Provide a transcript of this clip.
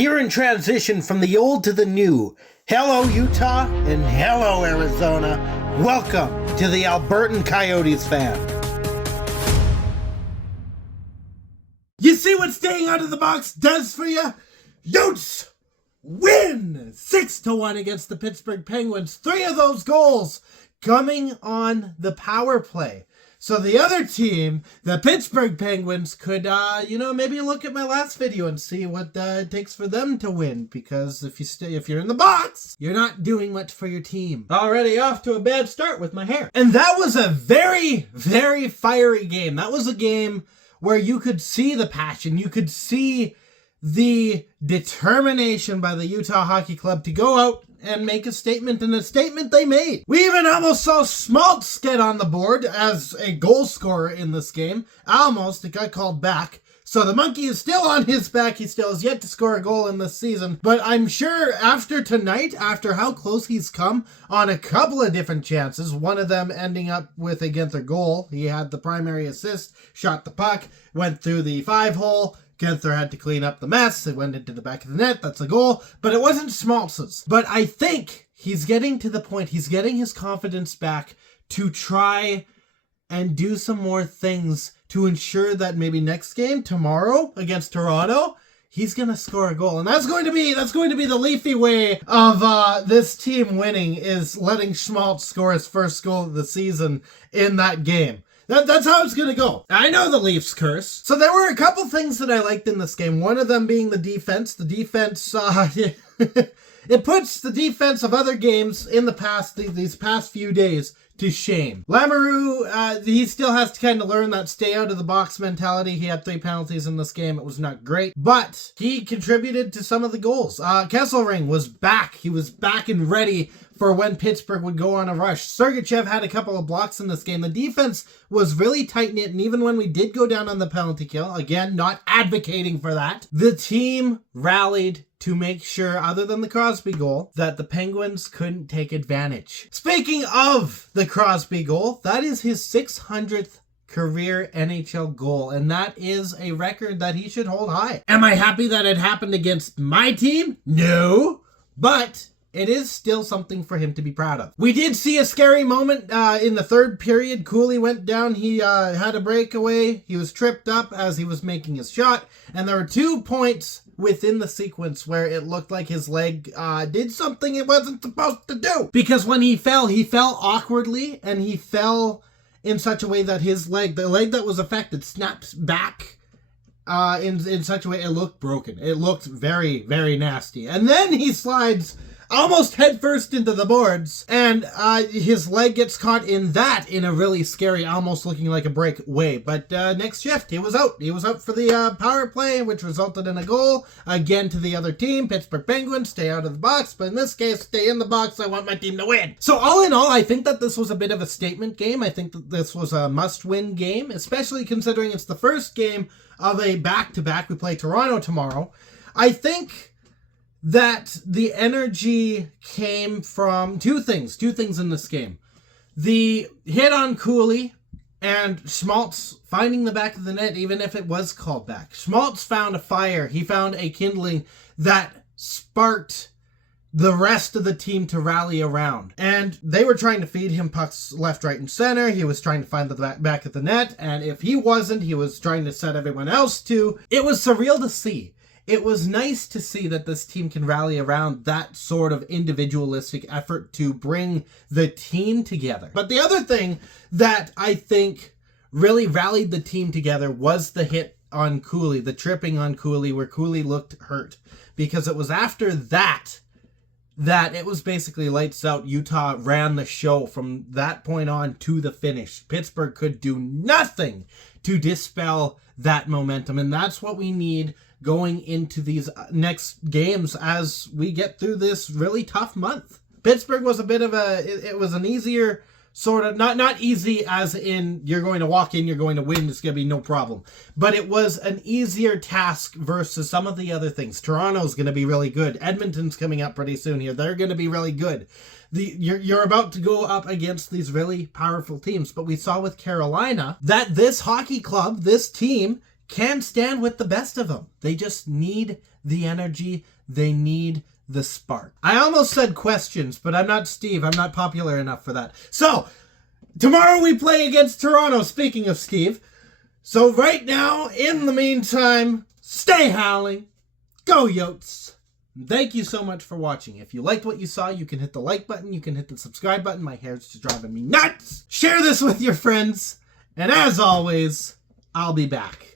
Here in transition from the old to the new. Hello, Utah, and hello, Arizona. Welcome to the Albertan Coyotes Fan. You see what staying out of the box does for you? Yotes win 6-1 against the Pittsburgh Penguins. 3 of those goals coming on the power play. So the other team, the Pittsburgh Penguins, could, maybe look at my last video and see what it takes for them to win. Because if you're in the box, you're not doing much for your team. Already off to a bad start with my hair. And that was a very, very fiery game. That was a game where you could see the passion. You could see the determination by the Utah Hockey Club to go out and make a statement, and a statement they made. We even almost saw Schmaltz get on the board as a goal scorer in this game. Almost, it got called back. So the monkey is still on his back. He still has yet to score a goal in this season. But I'm sure after tonight, after how close he's come on a couple of different chances, one of them ending up with a Ginther goal. He had the primary assist, shot the puck, went through the 5-hole. Ginther had to clean up the mess. It went into the back of the net. That's a goal. But it wasn't Schmaltz's. But I think he's getting to the point. He's getting his confidence back to try and do some more things to ensure that maybe next game, tomorrow, against Toronto, he's going to score a goal. And that's going to be the Leafy way of this team winning, is letting Schmaltz score his first goal of the season in that game. That's how it's going to go. I know the Leafs curse. So there were a couple things that I liked in this game. One of them being the defense. The defense, it puts the defense of other games in the past, these past few days, to shame. Lamoureux, he still has to kind of learn that stay out of the box mentality. He had 3 penalties in this game. It was not great, but he contributed to some of the goals. Kesselring was back. He was back and ready for when Pittsburgh would go on a rush. Sergachev had a couple of blocks in this game. The defense was really tight-knit, and even when we did go down on the penalty kill, again, not advocating for that, the team rallied to make sure, other than the Crosby goal, that the Penguins couldn't take advantage. Speaking of the Crosby goal, that is his 600th career NHL goal, and that is a record that he should hold high. Am I happy that it happened against my team? No, but it is still something for him to be proud of. We did see a scary moment in the third period. Cooley went down. He had a breakaway. He was tripped up as he was making his shot, and there were 2 points within the sequence where it looked like his leg did something it wasn't supposed to do. Because when he fell awkwardly, and he fell in such a way that his leg, the leg that was affected, snapped back in such a way it looked broken. It looked very, very nasty. And then he slides almost headfirst into the boards, and his leg gets caught in a really scary, almost looking like a break way. But next shift, he was out. He was out for the power play, which resulted in a goal, again to the other team. Pittsburgh Penguins, stay out of the box, but in this case, stay in the box. I want my team to win. So all in all, I think that this was a bit of a statement game. I think that this was a must-win game, especially considering it's the first game of a back-to-back. We play Toronto tomorrow. I think that the energy came from two things in this game. The hit on Cooley and Schmaltz finding the back of the net, even if it was called back. Schmaltz found a fire. He found a kindling that sparked the rest of the team to rally around. And they were trying to feed him pucks left, right, and center. He was trying to find the back of the net. And if he wasn't, he was trying to set everyone else to. It was surreal to see. It was nice to see that this team can rally around that sort of individualistic effort to bring the team together. But the other thing that I think really rallied the team together was the hit on Cooley, the tripping on Cooley, where Cooley looked hurt. Because it was after that it was basically lights out. Utah ran the show from that point on to the finish. Pittsburgh could do nothing to dispel that momentum, and that's what we need going into these next games as we get through this really tough month. Pittsburgh was a bit of it was an easier sort of, not easy as in you're going to walk in, you're going to win, it's going to be no problem. But it was an easier task versus some of the other things. Toronto's going to be really good. Edmonton's coming up pretty soon here. They're going to be really good. You're about to go up against these really powerful teams. But we saw with Carolina that this hockey club, this team, can stand with the best of them. They just need the energy. They need the spark. I almost said questions, but I'm not Steve. I'm not popular enough for that. So, tomorrow we play against Toronto, speaking of Steve. So right now, in the meantime, stay howling. Go Yotes. Thank you so much for watching. If you liked what you saw, you can hit the like button. You can hit the subscribe button. My hair's just driving me nuts. Share this with your friends. And as always, I'll be back.